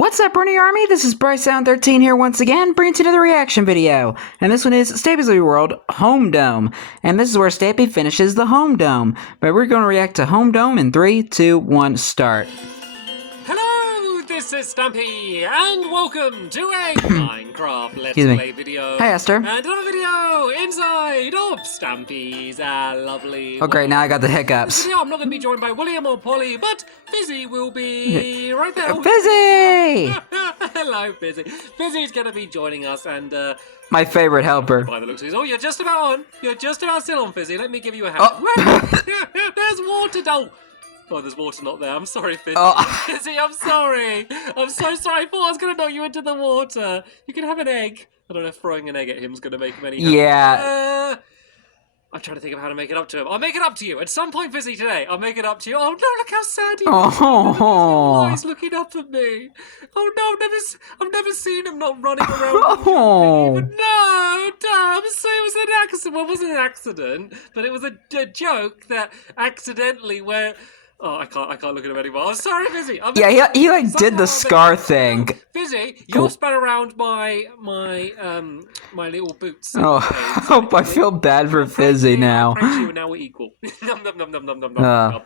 What's up, Bernie Army? This is BryceAllen13 here once again, bringing you another reaction video. And this one is Stampy's World Home Dome. And this is where Stampy finishes the Home Dome. But we're going to react to Home Dome in 3, 2, 1, start. Hello, this is Stampy, and welcome to a Minecraft Let's Play video. Hi, Esther. And another video inside of Stampy's lovely... Oh, great, now I got the hiccups. This video, I'm not going to be joined by William or Polly, but Fizzy will be right there. Fizzy! Hello, Fizzy. Fizzy's going to be joining us, and... my favorite helper. By the looks of it. Oh, you're just about on. You're just about still on, Fizzy. Let me give you a hand. Oh. There's water, don't... Oh, there's water not there. I'm sorry, Fizzy. Oh. Fizzy, I'm sorry. I'm so sorry. I thought I was going to knock you into the water. You can have an egg. I don't know if throwing an egg at him is going to make him any happier. Yeah. I'm trying to think of how to make it up to him. I'll make it up to you. At some point, Fizzy, today, I'll make it up to you. Oh, no, look how sad he is. Oh. He's looking up at me. Oh, no, I've never seen him not running around. Oh. But no, I'm sorry, it was an accident. Well, it wasn't an accident, but it was a joke that accidentally where... Oh, I can't look at him anymore. I'm sorry, Fizzy. Yeah, he like did the scar thing. Fizzy, you're spun around my little boots. Oh, I feel bad for Fizzy now. You, now we're equal. Nom, nom, nom, nom, nom, nom, nom.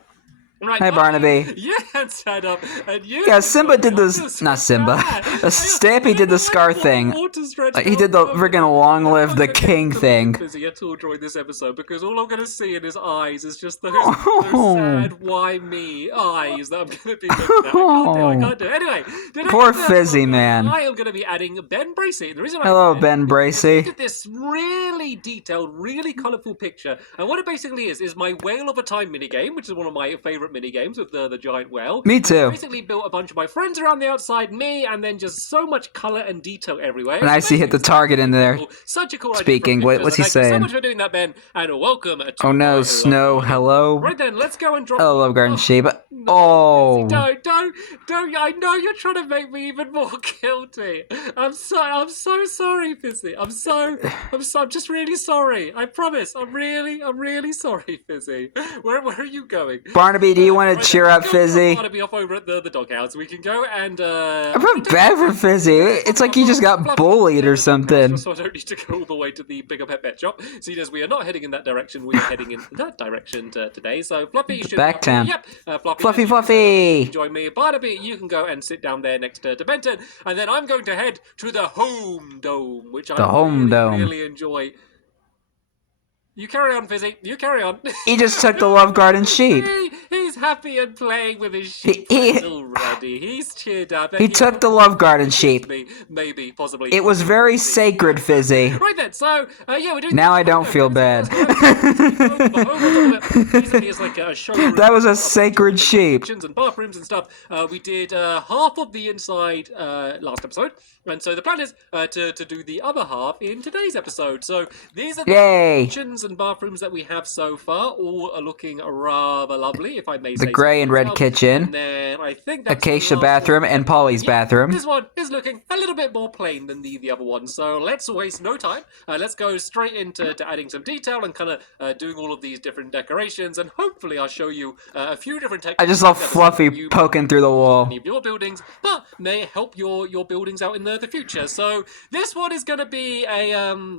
Right, hi, Barnaby. Yeah, stand up. And you yeah, Simba did this. Not Simba. Stampy did the scar thing. He did the friggin' long live the king thing. Fizzy at all during this episode because all I'm gonna see in his eyes is just those sad why me eyes that I'm gonna be looking at. I can't do it. Anyway, poor Fizzy, man. I am gonna be adding Ben Bracey. The reason hello, Ben Bracey. Look at this really detailed, really colourful picture. And what it basically is my Whale of a Time minigame, which is one of my favourite mini-games with the giant whale. Me too. I basically built a bunch of my friends around the outside, me, and then just so much colour and detail everywhere. And I see hit the target in there. Such a cool speaking. What's he saying? Thank you so much for doing that, Ben, and welcome to oh no, Snow, hello. Right then, let's go and drop... Hello, Love Garden Sheep. No, oh. Don't. I know you're trying to make me even more guilty. I'm so sorry, Fizzy. I'm just really sorry. I promise. I'm really sorry, Fizzy. Where are you going? Barnaby, do you want to cheer up Fizzy? Barnaby off over at the doghouse. We can go and I feel bad for Fizzy. It's like he just got bullied or something. So I don't need to go all the way to the bigger pet shop. Seeing as we are not heading in that direction, we are heading in that direction today. So Fluffy, you should Backtown. Yep. Fluffy. Join me. Barnaby, you can go and sit down there next to Benton, and then I'm going to head to the Home Dome, which I really enjoy. You carry on, Fizzy. You carry on. He just took the Love Garden sheep. He's happy and playing with his sheep already. He's cheered up. He took the Love Garden sheep. Maybe, possibly. It was very sacred, Fizzy. Right then, so, yeah, we're doing... Now I don't feel bad. That was a sacred sheep. And bathrooms and stuff. We did half of the inside last episode. And so the plan is to do the other half in today's episode. So these are the kitchens and bathrooms that we have so far. All are looking rather lovely, if I may say so. The grey and red kitchen. And then I think that's Acacia bathroom and Polly's bathroom. This one is looking a little bit more plain than the other one. So let's waste no time. Let's go straight into adding some detail and kind of doing all of these different decorations. And hopefully I'll show you a few different techniques. I just love Fluffy poking through the wall. Your buildings, but may help your buildings out in the future. So this one is going to be a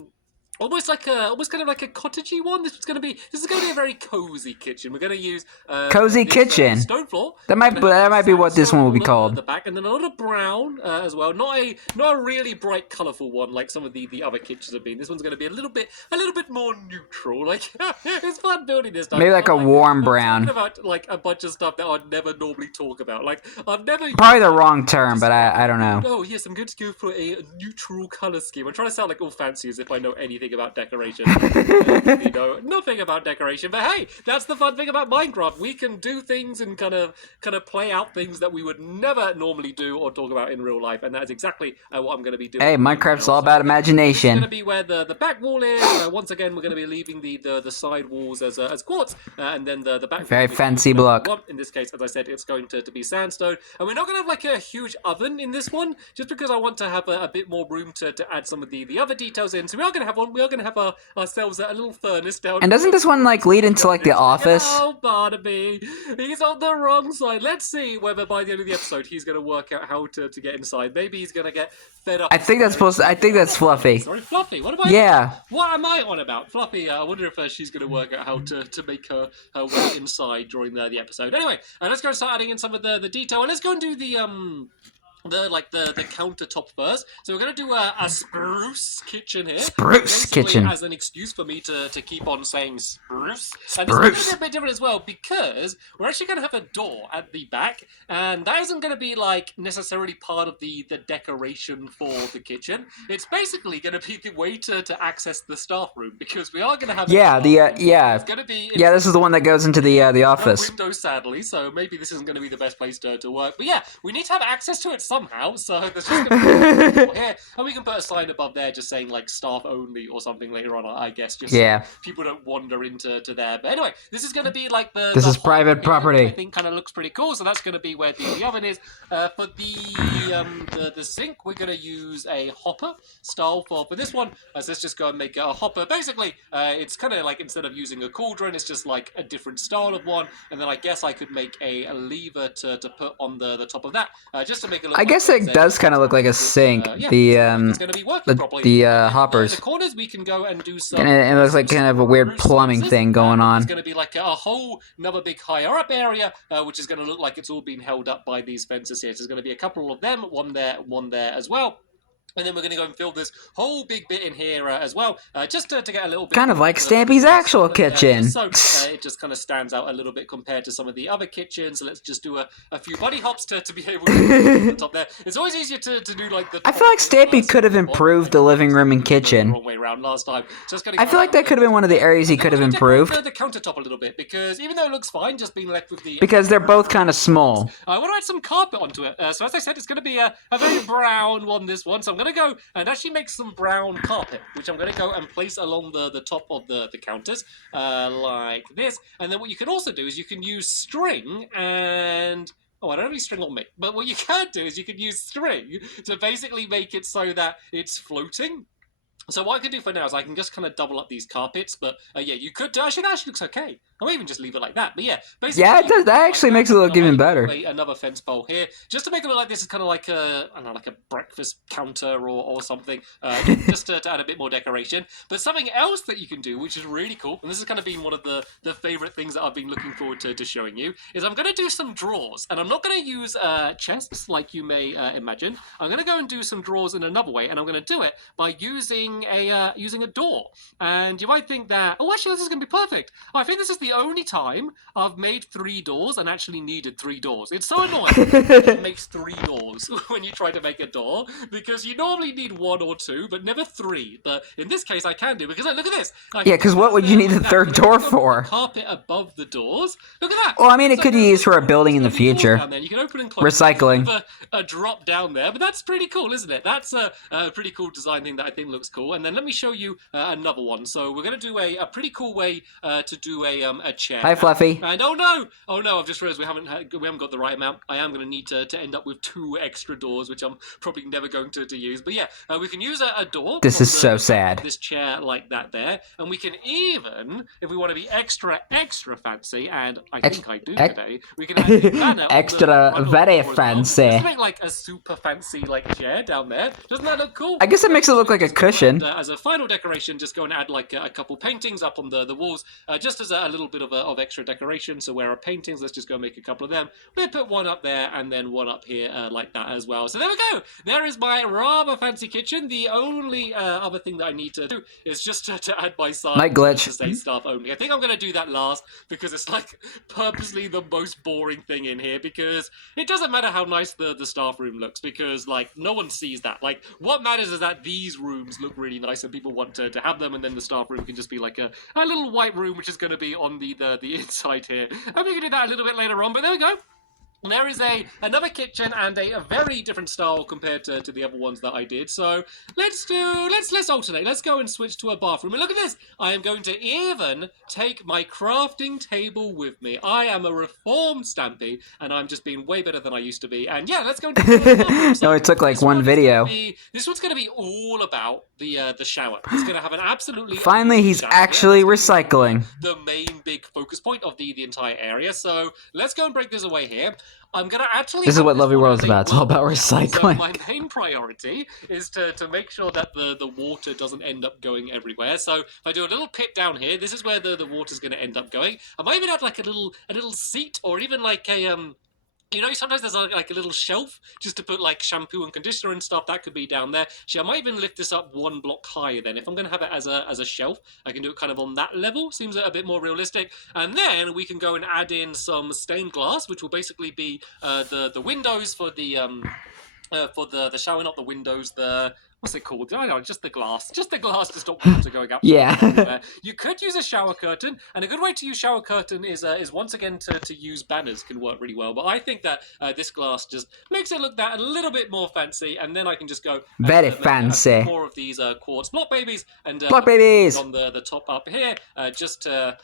almost kind of like a cottagey one. This is going to be a very cozy kitchen. We're going to use cozy kitchen. Stone floor. That might be what this one will be called. The back, and then a lot of brown as well. Not a really bright, colourful one like some of the other kitchens have been. This one's going to be a little bit more neutral. Like it's fun building this time. Maybe like a warm brown. I'm talking about like a bunch of stuff that I'd never normally talk about. Like I've never. Probably the wrong term, but I don't know. Oh yes, I'm going to go for a neutral colour scheme. I'm trying to sound like all fancy as if I know anything about decoration. You know nothing about decoration, but hey, that's the fun thing about Minecraft. We can do things and kind of play out things that we would never normally do or talk about in real life, and that is exactly what I'm going to be doing. Hey, Minecraft's all about imagination. It's going to be where the back wall is. Once again, we're going to be leaving the side walls as quartz, and then the back. Very fancy block. In this case, as I said, it's going to be sandstone, and we're not going to have like a huge oven in this one, just because I want to have a bit more room to add some of the other details in. So we are going to have one We are going to have ourselves a little furnace down. And doesn't this one like lead into like the office? Oh, Barnaby, he's on the wrong side. Let's see whether by the end of the episode he's going to work out how to get inside. Maybe he's going to get fed up. I think that's supposed to, I think that's Fluffy. Sorry, Fluffy. What am I? Yeah. What am I on about? Fluffy, I wonder if she's going to work out how to make her way inside during the episode. Anyway, let's go start adding in some of the detail, and let's go and do the countertop first. So we're going to do a spruce kitchen here. Spruce kitchen. As an excuse for me to keep on saying spruce. And this is going to be a bit different as well, because we're actually going to have a door at the back, and that isn't going to be like necessarily part of the decoration for the kitchen. It's basically going to be the way to access the staff room, because we are going to have it's going to be this is the one that goes into the office. No window, sadly, so maybe this isn't going to be the best place to work. But yeah, we need to have access to it somehow, so there's just going to be people here, and we can put a sign above there just saying like staff only or something later on, I guess, just so people don't wander into there. But anyway, this is going to be like this is private property. I think kind of looks pretty cool, so that's going to be where the oven is. For the sink, we're going to use a hopper style for this one. So let's just go and make a hopper. Basically, it's kind of like instead of using a cauldron, it's just like a different style of one, and then I guess I could make a lever to put on the top of that, just to make it look. I guess it does kind of look like a sink. It's going to be working properly. The hoppers. The corners we can go and do some. And it looks like kind of a weird plumbing thing going on. It's going to be like a whole another big higher up area, which is going to look like it's all being held up by these fences here. So there's going to be a couple of them, one there as well. And then we're going to go and fill this whole big bit in here as well, just to get a little bit... Kind of like Stampy's actual kitchen. So it just kind of stands out a little bit compared to some of the other kitchens. So let's just do a few buddy hops to be able to get the top there. It's always easier to do like the... I feel like Stampy could have improved the living room and kitchen. The wrong way around last time. So I feel like that could have been one of the areas he could have improved. The countertop a little bit, because even though it looks fine, just being left with the... Because they're both kind of small. I want to add some carpet onto it. So as I said, it's going to be a very brown one, this one. So I'm going to go and actually make some brown carpet, which I'm going to go and place along the top of the counters, like this. And then what you can also do is you can use string and... Oh, I don't have any string on me. But what you can do is you can use string to basically make it so that it's floating. So what I can do for now is I can just kind of double up these carpets, but yeah, you could actually that actually looks okay. I might even just leave it like that. But yeah, basically, yeah, it does. That actually makes it look even better. Another fence pole here, just to make it look like this is kind of like a like a breakfast counter or something, just to add a bit more decoration. But something else that you can do, which is really cool, and this has kind of been one of the favorite things that I've been looking forward to showing you, is I'm going to do some drawers, and I'm not going to use chests like you may imagine. I'm going to go and do some drawers in another way, and I'm going to do it by using a door. And you might think that, oh, actually, this is going to be perfect. I think this is the only time I've made 3 doors and actually needed 3 doors. It's so annoying it makes 3 doors when you try to make a door, because you normally need 1 or 2, but never 3. But in this case, I can do, because look at this. Yeah, because what would you need a third door for? Carpet above the doors. Look at that. Well, I mean, it could be used for a building in the future. You can open and close. Recycling. A drop down there, but that's pretty cool, isn't it? That's a pretty cool design thing that I think looks cool. And then let me show you another one. So we're going to do a pretty cool way to do a chair. Hi, Fluffy. And oh no, I've just realised we haven't got the right amount. I am going to need to end up with 2 extra doors, which I'm probably never going to use. But yeah, we can use a door. This is so sad. This chair like that there, and we can even, if we want to be extra fancy, and I think I do today, we can add a banner extra very fancy. Just make like a super fancy like chair down there. Doesn't that look cool? I guess it makes it look like a cushion. And, as a final decoration, just go and add like a couple paintings up on the walls, just as a little bit of extra decoration. So where are paintings? Let's just go make a couple of them. We'll put one up there and then one up here like that as well. So there we go. There is my rather fancy kitchen. The only other thing that I need to do is just to add my sign Night glitch. to say staff only. I think I'm going to do that last, because it's like purposely the most boring thing in here, because it doesn't matter how nice the staff room looks, because like no one sees that. Like what matters is that these rooms look really nice and people want to have them, and then the staff room can just be like a little white room, which is going to be on the inside here. And we can do that a little bit later on, but there we go. There is another kitchen and a very different style compared to the other ones that I did. So let's alternate. Let's go and switch to a bathroom. And look at this. I am going to even take my crafting table with me. I am a reformed Stampy, and I'm just being way better than I used to be. And yeah, let's go and do the bathroom. So no, it took like one video. This one's going to be all about the shower. It's going to have an absolutely finally he's actually recycling. The main big focus point of the entire area. So let's go and break this away here. I'm gonna actually. This is what Lovely World is about. It's all about recycling. So my main priority is to make sure that the water doesn't end up going everywhere. So if I do a little pit down here, this is where the water's gonna end up going. I might even add like a little seat, or even like a you know, sometimes there's like a little shelf just to put like shampoo and conditioner and stuff. That could be down there. Actually, I might even lift this up one block higher then. If I'm going to have it as a shelf, I can do it kind of on that level. Seems a bit more realistic. And then we can go and add in some stained glass, which will basically be the windows for the shower, not the windows, what's it called? I don't know, just the glass to stop water going up. Yeah. You could use a shower curtain, and a good way to use shower curtain is once again to use banners can work really well. But I think that this glass just makes it look that a little bit more fancy, and then I can just go very fancy. More of these quartz block babies and block babies on the top up here, just to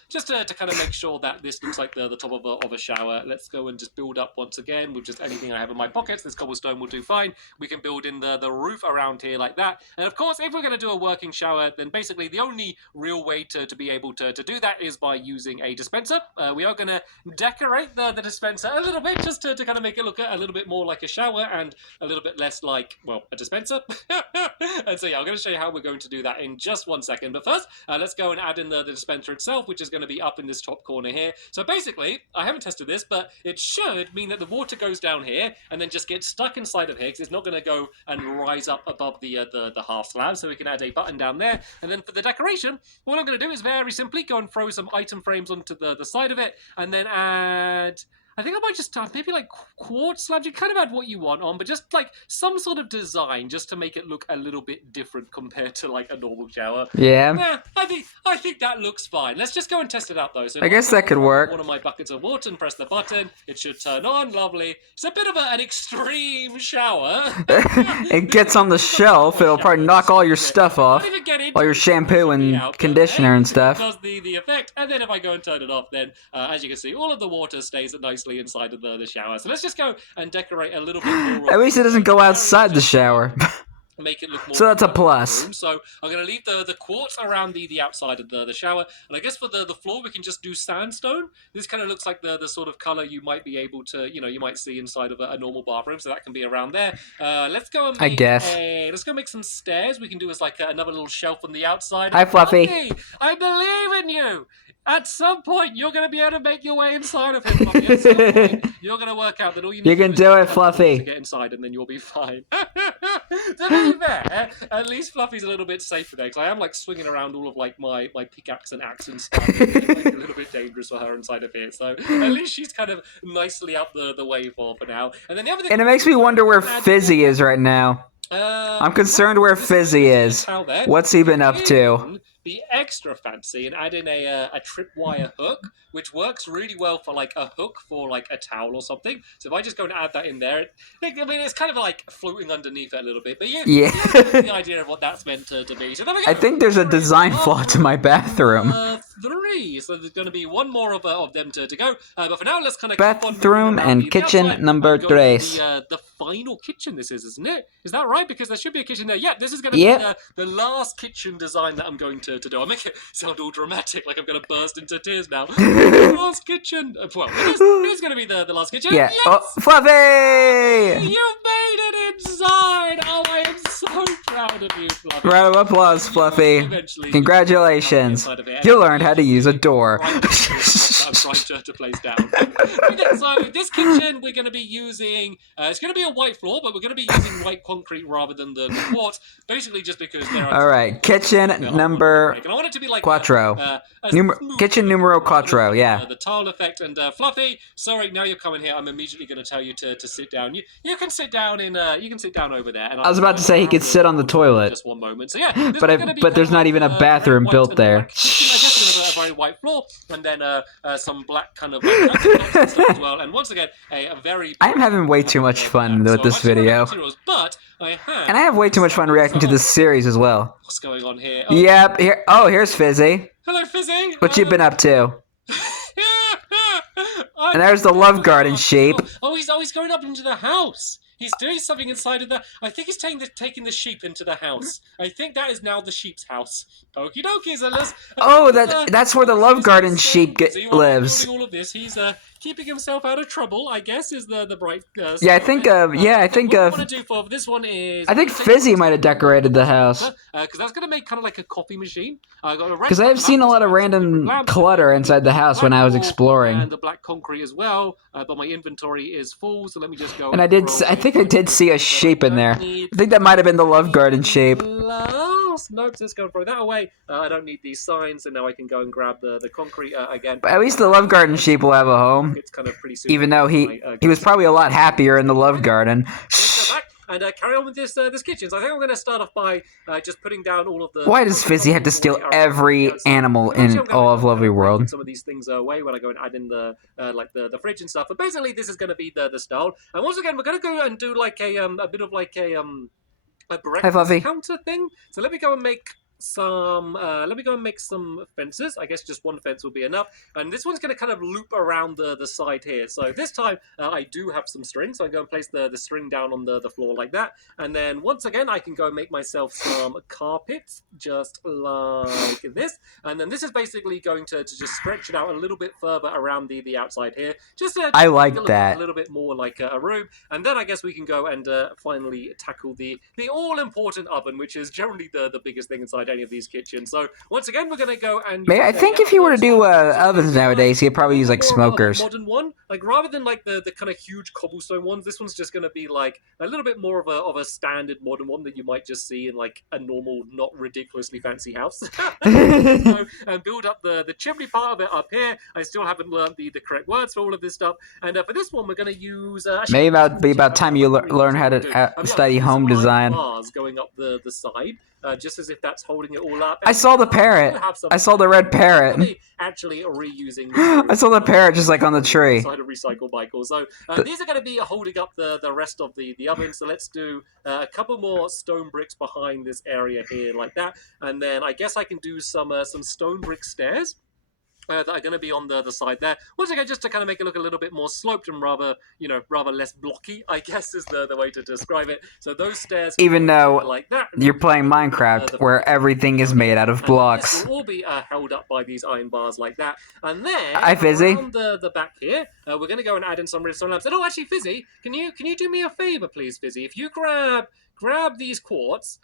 kind of make sure that this looks like the top of a shower. Let's go and just build up once again with just anything I have in my pockets. This cobblestone will do fine. We can build in the roof around here like that. And of course, if we're going to do a working shower, then basically the only real way to be able to do that is by using a dispenser. We are going to decorate the dispenser a little bit just to kind of make it look a little bit more like a shower and a little bit less like, well, a dispenser. And so yeah, I'm going to show you how we're going to do that in just 1 second. But first, let's go and add in the dispenser itself, which is going to be up in this top corner here. So basically, I haven't tested this, but it should mean that the water goes down here and then just gets stuck inside of here, because it's not going to go and rise up above the half slab. So we can add a button down there. And then for the decoration, what I'm going to do is very simply go and throw some item frames onto the side of it, and then add, I think I might just maybe like quartz slabs. You kind of add what you want on, but just like some sort of design just to make it look a little bit different compared to like a normal shower. Yeah. I think that looks fine. Let's just go and test it out though. So I guess that could work. One of my buckets of water and press the button. It should turn on. Lovely. It's a bit of an extreme shower. It gets on the shelf. It'll probably knock all your stuff off. All your shampoo and conditioner and stuff. It does the effect. And then if I go and turn it off, then as you can see, all of the water stays nicely inside of the shower. So let's just go and decorate a little bit more. At least it doesn't go outside the shower. Make it look more, so that's a plus. So I'm going to leave the quartz around the outside of the shower, and I guess for the floor we can just do sandstone. This kind of looks like the sort of color you might be able to, you might see inside of a normal bathroom, so that can be around there. Let's go and make let's go make some stairs. We can do as like another little shelf on the outside. Hi, Fluffy. I believe in you. At some point, you're going to be able to make your way inside of him, Fluffy. At some point, you're going to work out that all you need can do it, Fluffy. To get inside, and then you'll be fine. To be fair, at least Fluffy's a little bit safer there, because I am like swinging around all of like my pickaxe and axe and stuff. It's like, a little bit dangerous for her inside of here. So at least she's kind of nicely out the way for now. And then the other thing. And it makes me wonder where Fizzy is right now. I'm concerned where Fizzy is. What's he been up to? Be extra fancy and add in a tripwire hook, which works really well for like a hook for like a towel or something. So if I just go and add that in there, I mean, it's kind of like floating underneath it a little bit, but you get the idea of what that's meant to be. So I think there's a design flaw to my bathroom. 3. So there's going to be one more of them to go. But for now, let's kind of bathroom and kitchen number 3. The final kitchen this is, isn't it? Is that right? Because there should be a kitchen there. Yeah, this is going to be the last kitchen design that I'm going to do. I make it sound all dramatic, like I'm going to burst into tears now. The last kitchen. Well, it is going to be the last kitchen. Yeah. Yes! Oh, Fluffy! You made it inside! Oh, I am so proud of you, Fluffy. Round of applause, Fluffy. Congratulations. You learned how to use a door. I'm trying to place down. Okay, so this kitchen we're going to be using, it's going to be a white floor, but we're going to be using white concrete rather than the quartz, basically just because there are... Alright, kitchen number and I want it to be like quattro. Kitchen numero quattro, yeah. The tile effect. And Fluffy, sorry, now you're coming here, I'm immediately going to tell you to sit down. You can sit down over there. And I was about to say he could sit on the toilet. Just one moment. So yeah, but there's not even a bathroom built there. I guess very white floor, and then some black kind of like blocks and stuff as well. And once again, a very. I am having way too much fun with this video. But I have. And I have way too much fun reacting to this series as well. What's going on here? Yep. Here. Oh, here's Fizzy. Hello, Fizzy. What you been up to? And there's the Love Garden sheep. Oh, he's going up into the house. He's doing something inside of the... I think he's taking the sheep into the house. I think that is now the sheep's house. Okie dokie, Zellers. Oh, that's where the Love Garden sheep lives. All of this, he's keeping himself out of trouble, I guess, is the bright... Yeah, I think... What I want to do for this one is... I think Fizzy might have decorated the house. Because that's going to make kind of like a coffee machine. Because I've seen a lot of random clutter inside the house when I was exploring. And the black concrete as well. But my inventory is full, so let me just go... And I think I did see a sheep in there. I think that might have been the Love Garden sheep. Nope, let's go and throw that away. I don't need these signs, and now I can go and grab the concrete again. But at least the Love Garden sheep will have a home. It's kind of pretty soon. Even though he was probably a lot happier in the Love Garden. Let's go back and carry on with this kitchen. So I think I'm going to start off by just putting down all of the... Why does Fizzy have to steal every animal in all of Lovely World? Some of these things away when I go and add in the the fridge and stuff. But basically, this is going to be the style. And once again, we're going to go and do like a bit of like a breakfast counter thing. So let me go and make some fences. I guess just one fence will be enough, and this one's going to kind of loop around the side here. So this time I do have some string, so I go and place the string down on the floor like that, and then once again I can go and make myself some carpets just like this, and then this is basically going to just stretch it out a little bit further around the outside here, just to I like make that a little bit more like a room. And then I guess we can go and finally tackle the all-important oven, which is generally the biggest thing inside any of these kitchens. So once again, we're going to go and... I think if you were to do ovens nowadays, you'd probably use like smokers. Modern one, like rather than like the kind of huge cobblestone ones, this one's just going to be like a little bit more of a standard modern one that you might just see in like a normal, not ridiculously fancy house. So, and build up the chimney part of it up here. I still haven't learned the correct words for all of this stuff. And for this one, we're going to use... Maybe about time you learn how to study home design. Bars going up the side. Just as if that's holding it all up. I saw the parrot. I saw the red parrot. Actually reusing... I saw the parrot just like on the tree. Side of recycle Michael. So these are going to be holding up the rest of the oven. So let's do a couple more stone bricks behind this area here like that. And then I guess I can do some stone brick stairs. That are going to be on the side there. Once again, just to kind of make it look a little bit more sloped and rather less blocky, I guess is the way to describe it. So those stairs... Even though like that, you're playing Minecraft, where everything is made out of blocks. This will all be held up by these iron bars like that. And then, hi, Fizzy. Around the back here, we're going to go and add in some redstone lamps. And oh, actually, Fizzy, can you do me a favor, please, Fizzy? If you grab these quartz...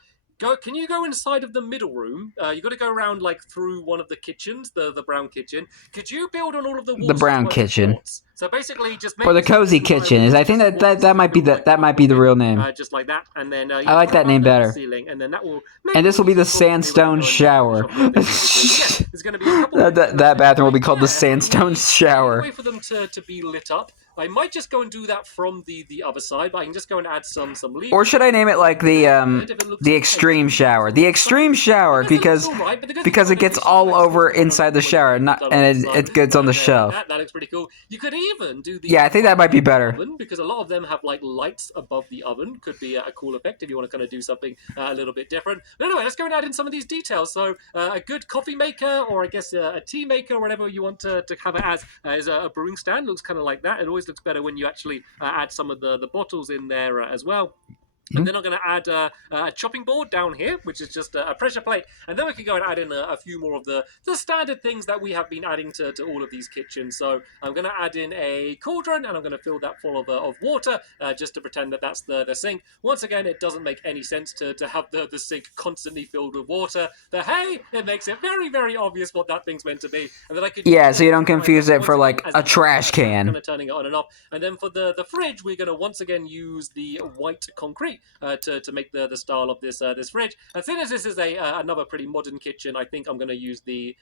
Can you go inside of the middle room? You got to go around like through one of the kitchens, the brown kitchen. Could you build on all of the walls? The brown kitchen. Quartz? So basically, just make or the cozy kitchen. I think that might be the real name. Just like that, and then I like that name better. Ceiling, and then that will. And this will be the sandstone shower. There's going to be a couple that bathroom will be called the sandstone shower. Way for them to be lit up. I might just go and do that from the other side, but I can just go and add some leaves. Or should I name it like the extreme shower? The extreme shower because it gets all over inside the shower, and it gets on the shelf. That looks pretty cool. You could even do the I think that might be better. Oven, because a lot of them have like lights above the oven. Could be a cool effect if you want to kind of do something a little bit different. But anyway, let's go and add in some of these details. So a good coffee maker, or I guess a tea maker, whatever you want to have it as, is a brewing stand. Looks kind of like that. It always looks better when you actually add some of the bottles in there as well. And then I'm going to add a chopping board down here, which is just a pressure plate. And then we can go and add in a few more of the standard things that we have been adding to all of these kitchens. So I'm going to add in a cauldron, and I'm going to fill that full of water, just to pretend that that's the sink. Once again, it doesn't make any sense to have the sink constantly filled with water. But hey, it makes it very, very obvious what that thing's meant to be. And then I could so you don't confuse it for like a trash can. Kind of turning it on and off. And then for the fridge, we're going to once again use the white concrete. way to make the style of this this fridge. And seeing as this is another pretty modern kitchen, I think I'm going to use the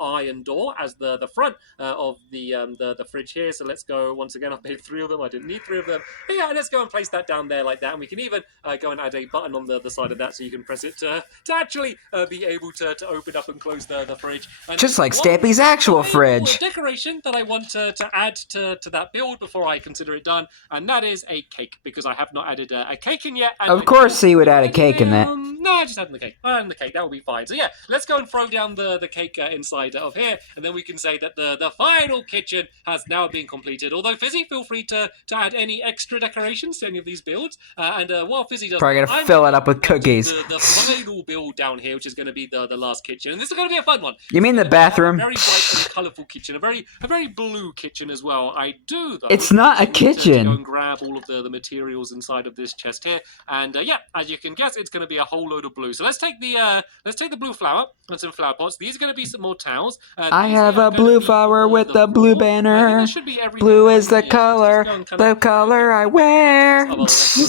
iron door as the front of the fridge here. So let's go once again. I've made 3 of them. I didn't need 3 of them. But yeah, let's go and place that down there like that. And we can even go and add a button on the side of that so you can press it to actually be able to open up and close the fridge. And Just like Stampy's actual fridge. Decoration that I want to add to that build before I consider it done, and that is a cake, because I have not added a cake in yet. Of course he would add a cake in that. No, I just added the cake. The cake, that will be fine. So yeah, let's go and throw down the cake inside of here, and then we can say that the final kitchen has now been completed. Although Fizzy, feel free to add any extra decorations to any of these builds. And while Fizzy does, probably gonna fill it up with cookies. The final build down here, which is going to be the last kitchen, and this is going to be a fun one. You mean the bathroom? A very bright and colourful kitchen, a very blue kitchen as well. I do though. It's not a kitchen. To go and grab all of the materials inside of this chest here, and yeah, as you can guess, it's going to be a whole load of blue. So let's take the blue flower and some flower pots. These are going to be some more towels. I have a blue flower with the blue banner. Blue is the color I wear.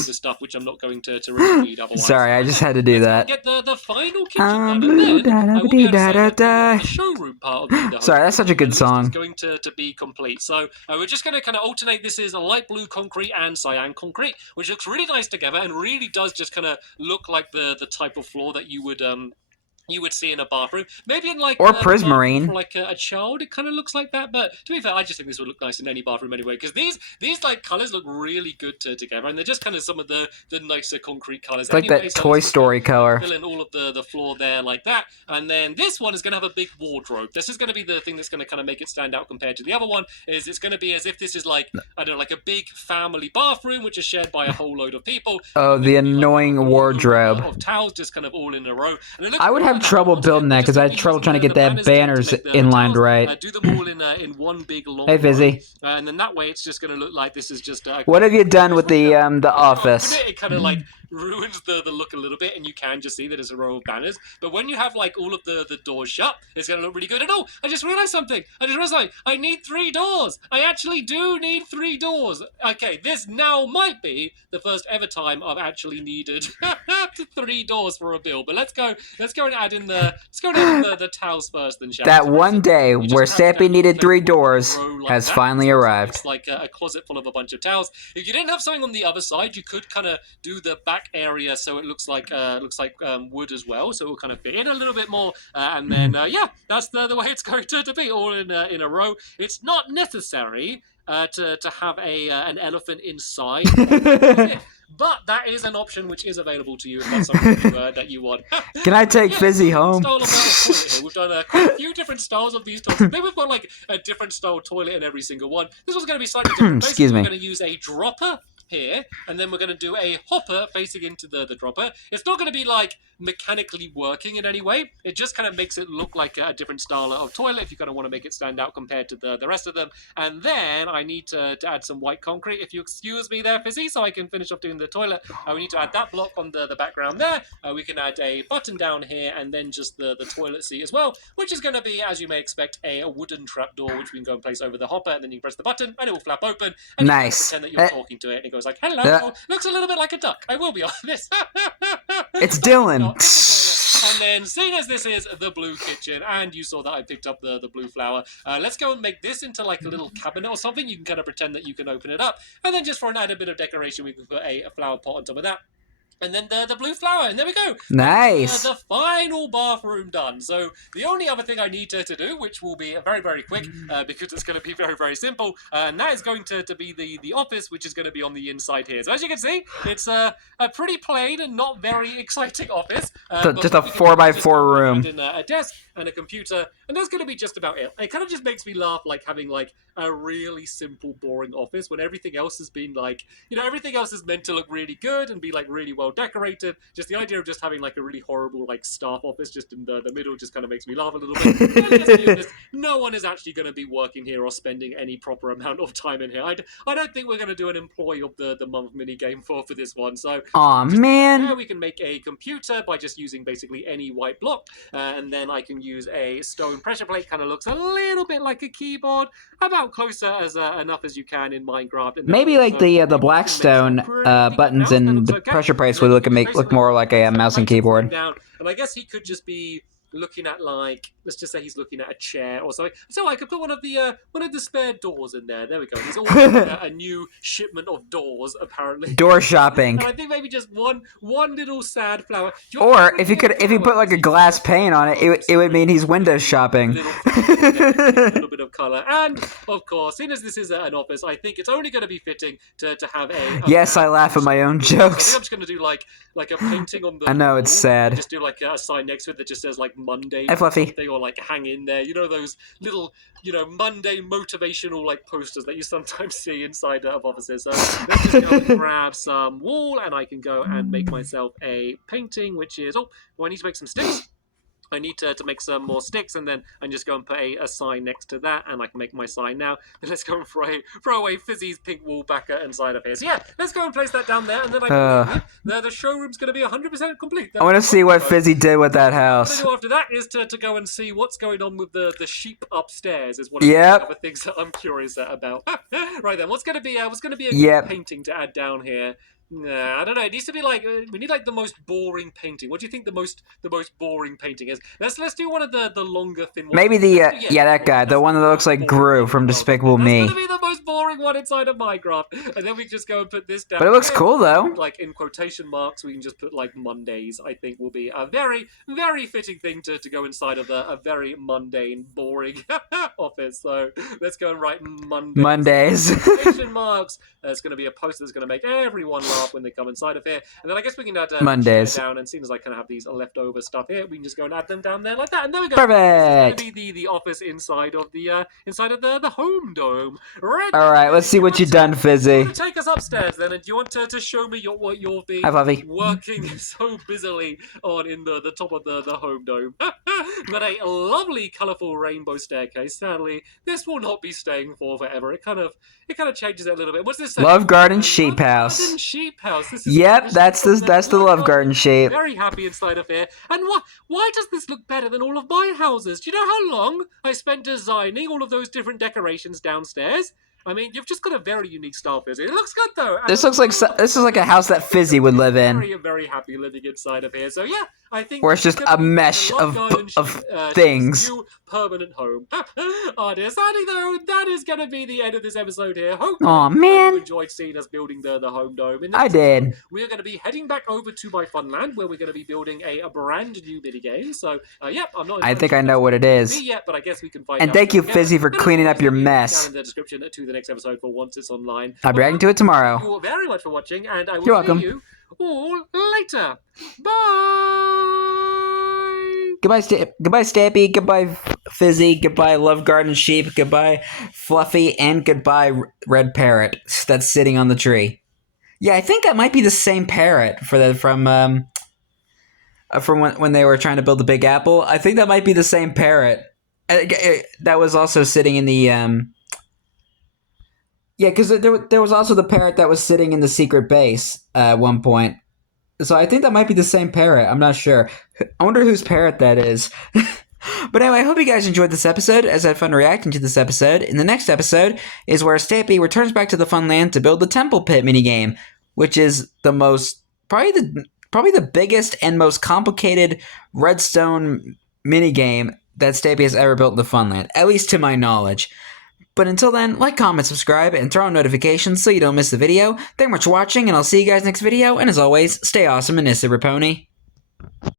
Stuff which I'm not going to really read otherwise. Sorry, I just had to do that. Get the final kitchen done, and then I will be able to say that the showroom part of the Sorry, that's such a good song. Is going to be complete. So we're just going to kind of alternate. This is a light blue concrete and cyan concrete, which looks really nice together and really does just kind of look like the type of floor that you would see in a bathroom. Maybe in like... Or prismarine. For like a child, it kind of looks like that. But to be fair, I just think this would look nice in any bathroom anyway. Because these like colours look really good together. And they're just kind of some of the nicer concrete colours. It's like that Toy Story color. Fill in all of the floor there like that. And then this one is going to have a big wardrobe. This is going to be the thing that's going to kind of make it stand out compared to the other one. Is it's going to be as if this is like, I don't know, like a big family bathroom, which is shared by a whole load of people. Oh, the annoying wardrobe. Of towels just kind of all in a row. And I would have trouble building that because I had trouble trying to get that banners inlined right. Do them all in one big long Hey, Fizzy. And then that way it's just going to look like this is just... what have you done with the office? It kind of like ruins the look a little bit, and you can just see that it's a row of banners. But when you have like all of the doors shut, it's going to look really good. And oh, I just realized something. I need 3 doors. I actually do need 3 doors. Okay, this now might be the first ever time I've actually needed 3 doors for a build. But let's go and add in the towels first, then shall we? That one day where Stampy needed 3 doors has finally arrived. It's like a closet full of a bunch of towels. If you didn't have something on the other side, you could kind of do the back area so it looks like wood as well, so it will kind of fit in a little bit more. And then yeah, that's the way it's going to be, all in a row. It's not necessary to have an elephant inside. But that is an option which is available to you if that's something that you want. Can I take Fizzy home? We've done quite a few different styles of these toilets. Maybe we've got like a different style toilet in every single one. This one's going to be slightly different. Excuse me. We're going to use a dropper here, and then we're going to do a hopper facing into the dropper. It's not going to be like mechanically working in any way. It just kind of makes it look like a different style of toilet if you kind of want to make it stand out compared to the rest of them. And then I need to add some white concrete, if you excuse me there, Fizzy, so I can finish off doing the toilet. We need to add that block on the background there. We can add a button down here, and then just the toilet seat as well, which is going to be, as you may expect, a wooden trapdoor, which we can go and place over the hopper, and then you press the button, and it will flap open. And nice. You can pretend that you're talking to it, and it goes like, hello. Looks a little bit like a duck, I will be honest. It's Dylan. And then, seeing as this is the blue kitchen, and you saw that I picked up the blue flower, let's go and make this into like a little cabinet or something. You can kind of pretend that you can open it up. And then just for an added bit of decoration, we can put a flower pot on top of that. And then the blue flower, and there we go. Nice. The final bathroom done. So the only other thing I need to do, which will be very, very quick, because it's going to be very, very simple, and that is going to be the office, which is going to be on the inside here. So as you can see, it's a pretty plain and not very exciting office. Just a 4x4 room. And a desk and a computer, and that's going to be just about it. It kind of just makes me laugh, like having like a really simple, boring office when everything else has been like, everything else is meant to look really good and be like really well well decorated. Just the idea of just having like a really horrible like staff office just in the middle just kind of makes me laugh a little bit. But let's be honest, no one is actually going to be working here or spending any proper amount of time in here. I don't think we're going to do an employee of the month mini game for this one. So aw, man. yeah, we can make a computer by just using basically any white block, and then I can use a stone pressure plate. Kind of looks a little bit like a keyboard, about closer as enough as you can in Minecraft. And Maybe like the Blackstone buttons and the pressure plates would look more like a mouse and keyboard. Down, and I guess he could just be looking at like, let's just say he's looking at a chair or something. So I could put one of the spare doors in there. There we go. He's always a new shipment of doors, apparently. Door shopping. And I think maybe just one little sad flower. Or if you put like a glass pane on it, it would mean he's window shopping. A little bit of color, and of course, seeing as this is an office, I think it's only going to be fitting to have a yes, I laugh at my own jokes. I think I'm just going to do like a painting on the. I know it's sad. Just do like a sign next to it that just says like Monday. Hey, Fluffy. Or like hang in there. You know those little Monday motivational like posters that you sometimes see inside of offices. So let's just go and grab some wool, and I can go and make myself a painting, which is do I need to make some sticks? I need to make some more sticks, and then I just go and put a sign next to that, and I can make my sign now. Then let's go and throw away Fizzy's pink wool back inside of here. So yeah, let's go and place that down there, and then I can the showroom's going to be 100% complete. I want to see what Fizzy did with that house. What I do after that is to go and see what's going on with the sheep upstairs. Is one of the other things that I'm curious about. Right then, what's going to be a painting to add down here? Nah, I don't know. It needs to be like we need like the most boring painting. What do you think the most boring painting is? Let's do one of the longer thin ones. Maybe that guy, the one that looks like Gru from Despicable Me. That's gonna be the most boring one inside of Minecraft, and then we just go and put this down. But it looks cool though. Like in quotation marks, we can just put like Mondays. I think will be a very very fitting thing to go inside of a very mundane, boring office. So let's go and write Mondays. Quotation marks. It's going to be a poster that's going to make everyone laugh when they come inside of here, and then I guess we can add Mondays down, and seeing as I kind of have these leftover stuff here, we can just go and add them down there like that, and there we go. Perfect. This is going to be the office inside of the home dome. Right. All right, let's see what you've done, Fizzy. Take us upstairs then, and do you want to show me what you've been working so busily on in the top of the home dome? Got a lovely, colourful rainbow staircase. Sadly, this will not be staying for forever. It kind of changes it a little bit. What's this? Love Garden Sheep House. Garden Sheep House. This is that's the Love Garden sheep. Very happy inside of here. And why does this look better than all of my houses? Do you know how long I spent designing all of those different decorations downstairs? I mean, you've just got a very unique style, Fizzy. It looks good, though. This looks like a house that Fizzy would live in. Very, very happy living inside of here. So yeah, I think where it's just a mesh of things. New permanent home. Oh dear, sadly though, that is going to be the end of this episode here. Hope man, you enjoyed seeing us building the home dome. I did. We are going to be heading back over to my Funland, where we're going to be building a brand new mini game. So yep, I'm not. I think I know what it is. Yet, but I guess we can find. And thank you, Fizzy, for cleaning up your mess. Down in the description to the next episode for once it's online. I'll be reacting to it tomorrow. Thank you all very much for watching, and I will see you all later. Bye. Goodbye, Stampy. Goodbye, Fizzy. Goodbye, Love Garden Sheep. Goodbye, Fluffy, and goodbye, Red Parrot that's sitting on the tree. Yeah, I think that might be the same parrot from when they were trying to build the Big Apple. I think that might be the same parrot that was also sitting in the Yeah, because there was also the parrot that was sitting in the secret base at one point. So I think that might be the same parrot. I'm not sure. I wonder whose parrot that is. But anyway, I hope you guys enjoyed this episode, as I had fun reacting to this episode. In the next episode is where Stampy returns back to the Funland to build the Temple Pit minigame, which is the most, probably the biggest and most complicated redstone minigame that Stampy has ever built in the Funland, at least to my knowledge. But until then, like, comment, subscribe, and throw on notifications so you don't miss the video. Thank you much for watching, and I'll see you guys next video. And as always, stay awesome and Nissa Raponi.